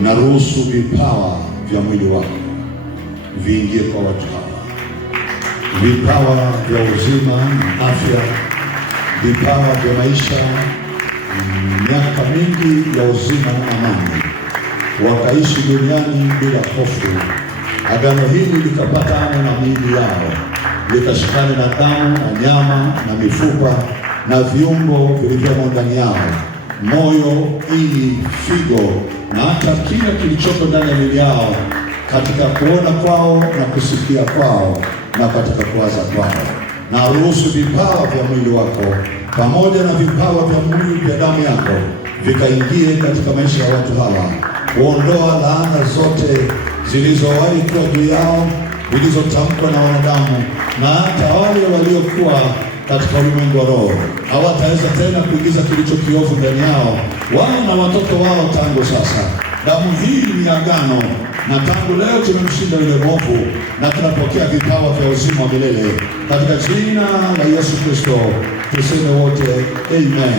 naruhusu vipawa vya mwili wako viingie kwa watu hawa, vipawa vya uzima na afya, vipawa vya maisha, miaka mingi ya uzima na amani, wakaishi duniani bila hofu. Agano hili likapatana na miili yao, likashikana na damu na nyama na mifupa na viungo vilivyomo ndani yao, moyo, ini, figo na hata kila kilichoko ndani ya miili yao, katika kuona kwao na kusikia kwao na katika kuwaza kwao. Na ruhusu vipawa vya mwili wako pamoja na vipawa vya mwili vya damu yako vikaingie katika maisha ya watu hawa, kuondoa laana zote zilizowahi kuwa juu yao, zilizotamkwa na wanadamu, na hata wale waliokuwa katika ulimwengu wa roho hawataweza tena kuingiza kilicho kiovu ndani yao, wao na watoto wao tangu sasa. Damu hii ni agano, na tangu leo tumemshinda yule mwovu na tunapokea vipawa vya uzima wa milele katika jina la Yesu Kristo. Tuseme wote amen.